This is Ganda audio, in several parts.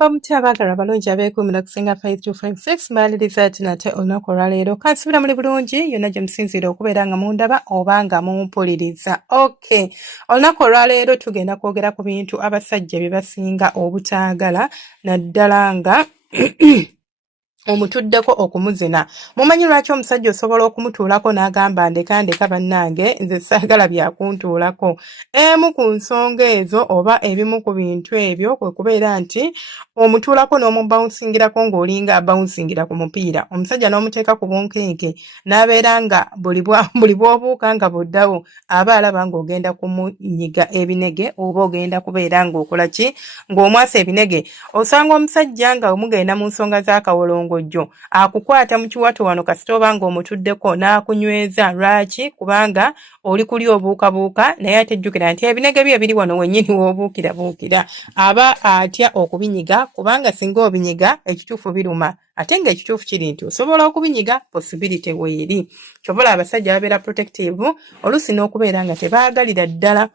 Mugamba mutyabaagala balungi abeekuumira kusinga 5256 mbaliriza ati nate olunaku olwaleero kansubira muli bulungi yonna gye musinziira okubeera nga mundaba oba nga mumpuliriza. Okay, olunaku olwaleero tugenda kwogera ku bintu abasajja bye basinga obutaagala naddala nga omutuddeko okumuzina. Mumanyi lwaki omusajja osobola okumutuulako n'agamba ndeka bannange nze saagala byakuntuulako. Emu ku nsonga ezo oba ebimu ku bintu ebyo kwe kubeera nti omutuulako n'omubawunsingirako ng'olinga abawunsingira ku mupiira. Omusajja n'omuteeka ku bunkenke n'abeera nga buli bw'obuuka nga buddawo aba alaba ng'ogenda kumunyiga ebinege oba ogenda kubeera ng'okola ki ng'omwasa ebinege. Osanga omusajja nga mugenda mu nsonga z'akawolongo akukwata mu kiwato wano kasita oba ng'omutuddeko n'akunyweza. Lwaki? Kubanga oli kuli obuukabuuka naye ate jjukira nti ebinege bye biri wano wennyini w'obuukira aba atya okubinyiga kubanga singa obinyiga ekituufu biruma ate ng'ekituufu kiri nti osobola okubinyiga possibility weeri. Kyobola abasajja babeera protective oluusi n'okubeera nga tebaagalira ddala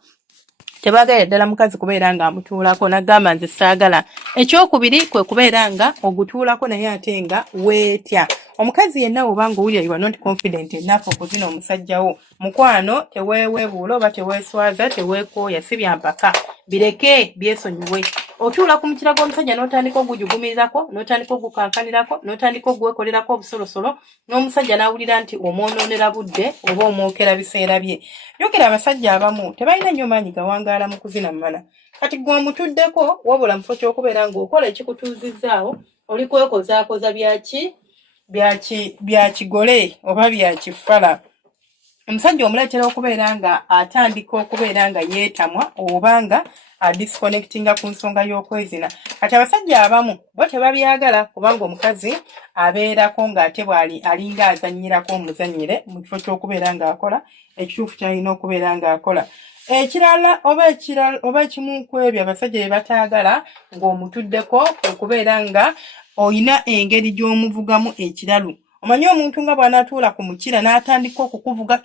mukazi kubeera ng'amutuulako n'agamba nze saagala. Ekyokubiri kwe kubeera nga ogutuulako naye ate nga weetya. Omukazi yenna oba ng'owulira you are not confident enough okuzina omusajjawo, mukwano teweeweebuula oba teweeswaza teweekooya si byampaka bireke byesonyiwe. Otuula ku mukira gw'omusajja n'otandika ogujugumirirako n'otandika ogukankanirako n'otandika ogwekolerako obusolosolo n'omusajja n'awulira nti omwonoonera budde oba omwokera biseera bye. Yogera abasajja abamu tebalina nnyo maanyi gawangaala mu kuzina mmana. Kati gwe omutuddeko wabula mufo ky'okubeera ng'okola ekikutuuzizzaawo oli kwekozaakoza bya kigole oba bya kifala. Omusajja omuleetera okubeera nga atandika okubeera nga yeetamwa oba nga disconnectinga ku nsonga y'okwezina. Kati abasajja abamu bo tebabyagala kubanga omukazi abeerako ng'ate bw'ali alinga azannyirako omuzannyire mu kifo ky'okubeera ng'akola ekituufu ky'alina okubeera ng'akola. Ekirala oba ekimu ku ebyo abasajja bye bataagala ng'omutuddeko kwe kubeera nga oyina engeri gy'omuvugamu ekiralu. Omanyi omuntu nga bw'anaatuula ku mukira n'atandika okukuvuga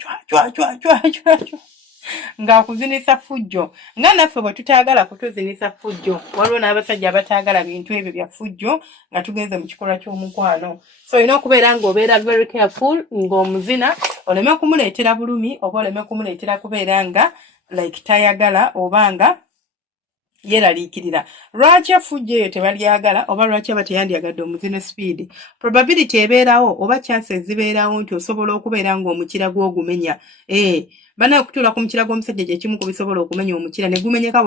ng'akuzinisa fujjo. Nga naffe bwe tutaagala kutuzinisa fujjo, waliwo n'abasajja abataagala bintu ebyo bya fujjo nga tugenze mu kikolwa ky'omukwano. So olina okubeera ng'obeera very careful ng'omuzina oleme kumuleetera bulumi oba oleme kumuleetera kubeera nga like tayagala oba nga yeraliikirira. Lwaki fujjo eyo tebalyagala oba lwaki aba teyandyagadde omuzino speed? Probability ebeerawo oba chances zibeerawo nti osobola okubeera ng'omukira gw'ogumenya. Bana okutuula ku mukira gw'omusajja gye kimu ku bisobola okumenya omukira ne gumenyeka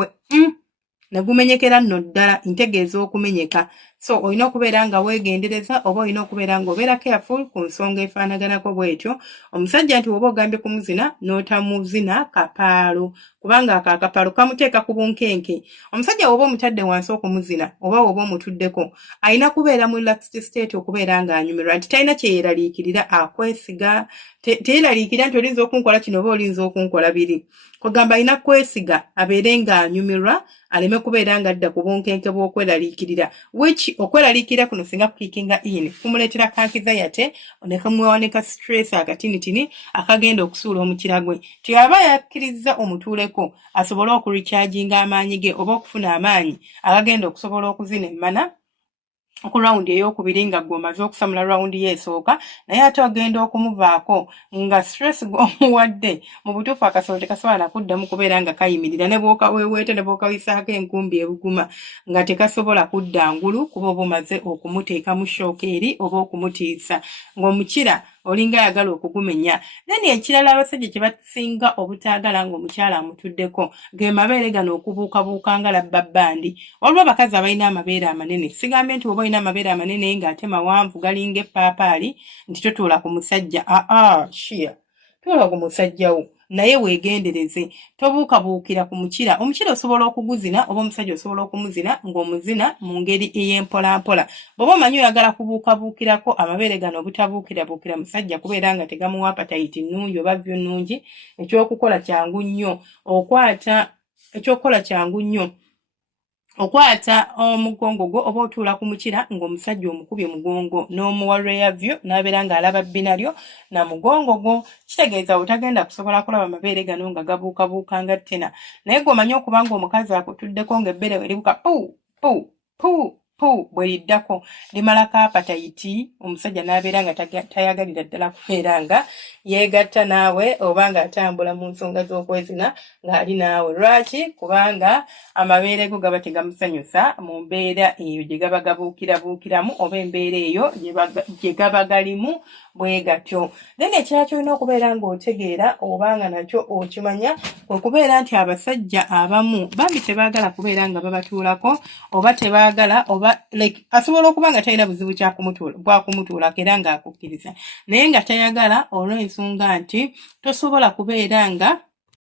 ne gumenyekera nno ddala ntegeeza okumenyeka. So olina okubeera nga weegendereza oba olina okubeera ng'obeera careful ku nsonga efaanaganako bw'etyo. Omusajja nti oba ogambye kumuzina n'otamuzina kapaalo kubanga akapaalo kamuteeka ku bunkenke. Omusajja oba omutadde wansi okumuzina oba oba omutuddeko alina kubeera mu relaxed state okubeera ng'anyumirwa nti talina kyeyeraliikirira akwesiga. Teyeraliikirira nti olinza okunkola kino oba olinza okunkola biri. Kugamba alina kwesiga abeere ng'anyumirwa aleme kubeera ng'adda ku bunkenke bw'okweraliikirira. Which okweraliikirira kuno singa kukikinga in kumuleetera kankizayate ne kamuwanika stress akatinitini akagenda okusuula omukira gwe. Tyaba yakkiriza omutuuleko asobole okurecharginga amaanyi ge oba okufuna amaanyi agagenda okusobola okuzina emmana ku rawundi ey'okubiri nga gw'omaze okusamula rawundi y'esooka naye ate ogenda okumuvaako nga stress gw'omuwadde mu butuufu akasolo tekasobola nakuddamu kubeera nga kayimirira ne bw'okaweeweeta ne bw'okawisaako enkumbi ebuguma nga tekasobola kudda ngulu kuba oba omaze okumuteeka mu shooka eri oba okumutiisa ng'omukira olinga ayagala okugumenya. Then ekirala abasajja kye basinga obutaagala ng'omukyala amutuddeko ge mabeere gano okubuukabuuka nga labba bbandi. Waliwo abakazi abalina amabeere amanene. Sigambye nti oba olina amabeere amanene ng'ate mawanvu galinga epaapaali nti totuula ku musajja. Tuula ku musajjawo naye weegendereze tobuukabuukira ku mukira. Omukira osobola okuguzina oba omusajja osobola okumuzina ng'omuzina mu ngeri ey'empolampola. Bw'oba omanyi oyagala kubuukabuukirako amabeere gano obutabuukirabuukira musajja kubeera nga tegamuwa appetite nnungi oba vyu nnungi, ekyokukola kyangu nnyo okwata omugongo gwo oba otuula ku mukira ng'omusajja omukubye mugongo n'omuwa rear view n'abeera ng'alaba bbinalyo na mugongo gwo. Kitegeeza otagenda kusobola kulaba amabeere gano nga gabuukabuuka nga ttena. Naye gw'omanyi okuba ng'omukazi akutuddeko ng'ebbere eribuka puu bwe liddako limalako apatayiti omusajja n'abeera nga tayagalira ddala kubeera nga yeegatta naawe oba nga atambula mu nsonga z'okwezina ng'ali naawe. Lwaki? Kubanga amabeere go gaba tegamusanyusa mu mbeera eyo gye gaba gabuukirabuukiramu oba embeera eyo gye gaba galimu bwe gatyo. Then ekirala kyolina okubeera ng'otegeera oba nga nakyo okimanya kwe kubeera nti abasajja abamu bambi tebaagala kubeera nga babatuulako oba tebaagala oba like asobola okuba nga talina buzibu bwakumutuulako era ng'akukkiriza naye nga tayagala olw'ensonga nti tosobola kubeera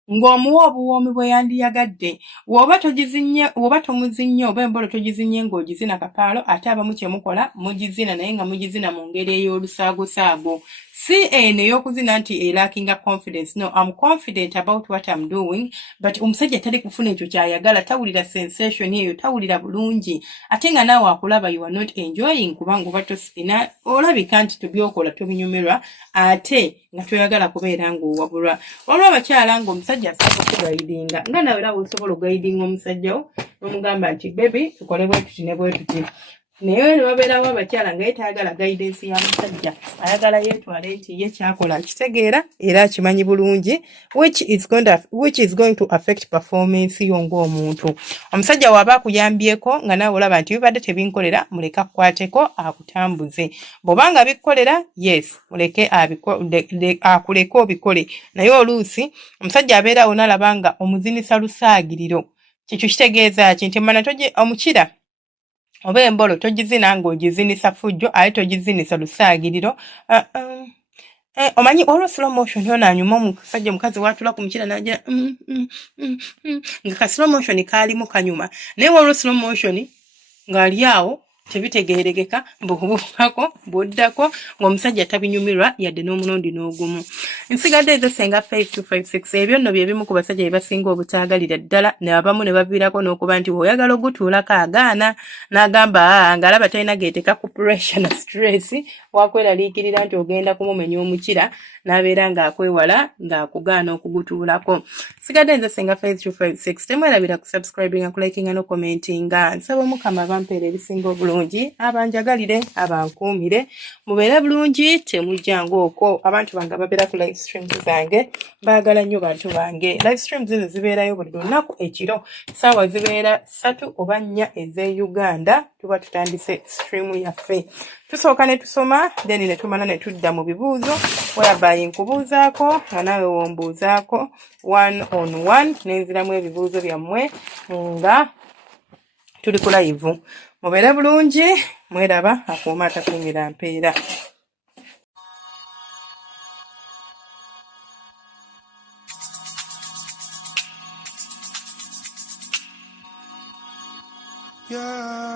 ng'omuwa obuwoomi bwe yandiyagadde woba tomuzinye oba embolo togizinye ng'ogizina kapaalo ate abamu kye mukola mugizina naye nga mugizina mu ngeri ey'olusaagosaago. Si eno ey'okuzina nti lacking confidence. No, I'm confident about what I'm doing, but omusajja tali kufuna ekyo kyayagala, tawulira sensation eyo, tawulira bulungi. Ate nga naawe akulaba you are not enjoying kubanga oba tosina olabika nti tubyokola tobinyumirwa ate nga toyagala kubeera ng'owabulwa. Waliwo abakyala ng'omusajja asaba okugaidinga nga nawe era osobola okugaidinga omusajja wo n'omugamba nti baby tukole bwe tuti ne bwe tuti. Naye ne wabeerawo abakyala nga ye tayagala guidance ya musajja, ayagala yeetwale nti ye kyakola akitegeera era akimanyi bulungi, which is going to affect performance yo ng'omuntu. Omusajja waba akuyambyeko nga naawe olaba nti bibadde tebinkolera, muleke akukwateko akutambuze. Bw'obanga bikkolera, yes, muleke akuleke obikole. Naye oluusi omusajja abeerawo n'alaba nga omuzinisa lusaagiriro. Kikyo kitegeeza ki nti mana omukira oba embolo togizina ng'ogizinisa fujjo ate togizinisa lusaagiriro. Omanyi olwo slow motion yo naanyuma omusajja omukazi waatula ku mukira n'agira nga ka slow motion kaalimu kanyuma naye olwo slow motion ng'ali awo tebitegeeregeka bw'obuukako bw'oddako ng'omusajja tabinyumirwa yadde n'omulundi n'ogumu. Nsigadde ezo senga 5256 ebyo nno bye bimu ku basajja bye basinga obutaagalira ddala ne abamu ne baviirako n'okuba nti bw'oyagala ogutuulako agaana n'agamba ng'alaba talina geeteka ku pressure na stress wakweraliikirira nti ogenda kumumenya omukira n'abeera ng'akwewala ng'akugaana okugutuulako. Nsigadde nze senga 5256 temwerabira ku subscribinga kulikinga no commentinga. Nsaba Omukama bampeera ebisinga obulungi abanjagalire abankuumire mubeere bulungi temujjanga okwo. Abantu bange babeera ku live streams zange baagala nnyo bantu bange. Live streams ezo zibeerayo buli lunaku ekiro ssaawa zibeera 3 oba 4 ez'e Uganda tuba tutandise stream yaffe. Tusooka ne tusoma then ne tumala ne tudda mu bibuuzo whereby nkubuuzaako nga naawe wombuuzaako 1-on-1 nenziramu ebibuuzo byammwe nga tuli ku live. Mubeere bulungi mweraba akuuma atakuumira mpeera. Yeah.